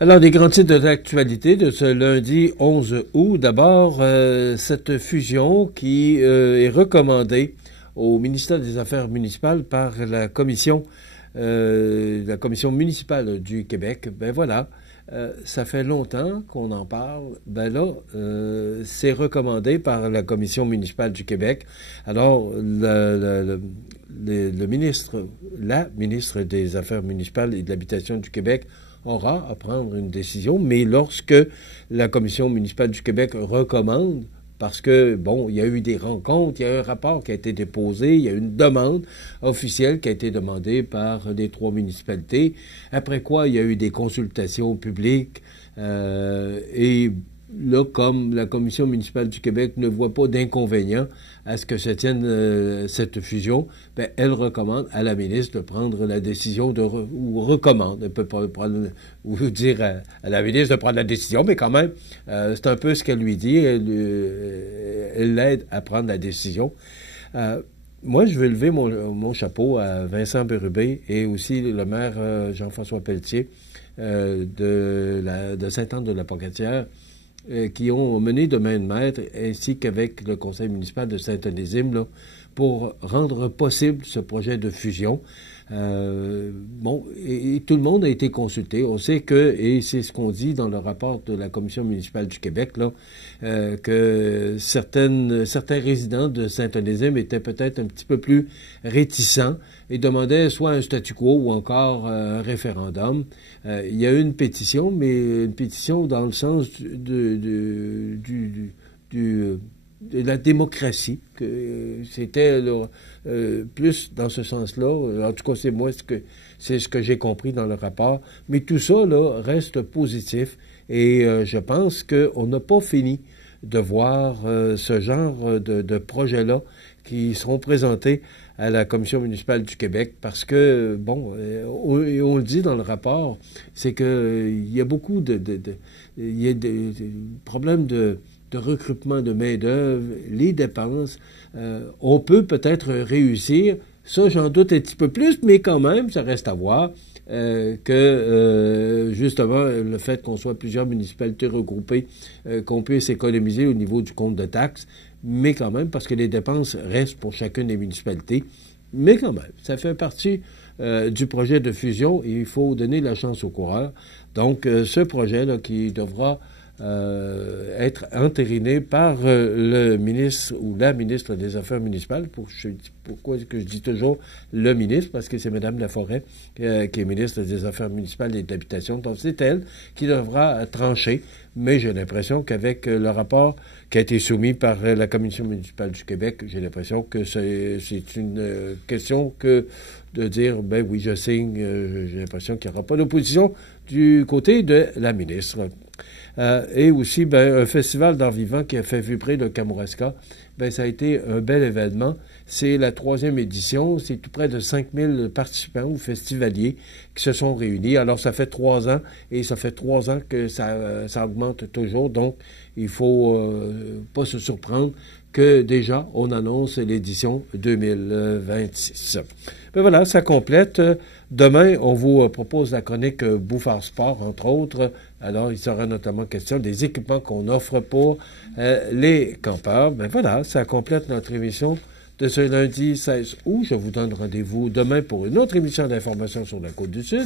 Alors, des grands titres de l'actualité de ce lundi 11 août. D'abord, cette fusion qui est recommandée au ministère des Affaires municipales par la commission municipale du Québec. Ben voilà, ça fait longtemps qu'on en parle. Ben là, c'est recommandé par la commission municipale du Québec. Alors, le ministre, la ministre des Affaires municipales et de l'Habitation du Québec aura à prendre une décision, mais lorsque la commission municipale du Québec recommande, parce que, bon, il y a eu des rencontres, il y a un rapport qui a été déposé, il y a une demande officielle qui a été demandée par les 3 municipalités, après quoi il y a eu des consultations publiques, et là, comme la commission municipale du Québec ne voit pas d'inconvénient à ce que se tienne cette fusion, ben, elle recommande à la ministre de prendre la décision ou recommande, elle peut pas prendre, ou dire à la ministre de prendre la décision, mais quand même, c'est un peu ce qu'elle lui dit, elle l'aide à prendre la décision. Moi, je veux lever mon chapeau à Vincent Bérubé et aussi le maire Jean-François Pelletier de Sainte-Anne-de-la-Pocatière, qui ont mené de main de maître, ainsi qu'avec le conseil municipal de Saint-Onésime, là, pour rendre possible ce projet de fusion. Bon, et tout le monde a été consulté. On sait que, et c'est ce qu'on dit dans le rapport de la commission municipale du Québec, là, que certains résidents de Saint-Onésime étaient peut-être un petit peu plus réticents et demandaient soit un statu quo ou encore un référendum. Il y a eu une pétition, mais une pétition dans le sens de la démocratie, que c'était plus dans ce sens-là. En tout cas, c'est ce que j'ai compris dans le rapport. Mais tout ça là reste positif et je pense qu'on n'a pas fini de voir ce genre de projets-là qui seront présentés à la commission municipale du Québec parce que, bon, on le dit dans le rapport, c'est que il y a beaucoup il y a des problèmes de recrutement de main-d'œuvre, les dépenses. On peut peut-être réussir. Ça, j'en doute un petit peu plus, mais quand même, ça reste à voir. Justement, le fait qu'on soit plusieurs municipalités regroupées, qu'on puisse économiser au niveau du compte de taxes, mais quand même, parce que les dépenses restent pour chacune des municipalités. Mais quand même, ça fait partie du projet de fusion et il faut donner la chance aux coureurs. Donc, ce projet-là qui devra être entériné par le ministre ou la ministre des Affaires municipales. Pourquoi que je dis toujours le ministre? Parce que c'est Mme Laforêt qui est ministre des Affaires municipales et de l'Habitation. Donc, c'est elle qui devra trancher. Mais j'ai l'impression qu'avec le rapport qui a été soumis par la Commission municipale du Québec, j'ai l'impression que c'est une question que de dire, ben oui, je signe. J'ai l'impression qu'il n'y aura pas d'opposition du côté de la ministre. Et aussi, ben, un festival d'art vivant qui a fait vibrer le Kamouraska, ben, ça a été un bel événement. C'est la 3e édition. C'est tout près de 5000 participants ou festivaliers qui se sont réunis. Alors, ça fait 3 ans et ça fait 3 ans que ça augmente toujours. Donc, il faut pas se surprendre que déjà, on annonce l'édition 2026. Ben voilà, ça complète. Demain, on vous propose la chronique Bouffard Sport, entre autres. Alors, il sera notamment question des équipements qu'on offre pour les campeurs. Ben voilà, ça complète notre émission de ce lundi 16 août. Je vous donne rendez-vous demain pour une autre émission d'information sur la Côte-du-Sud.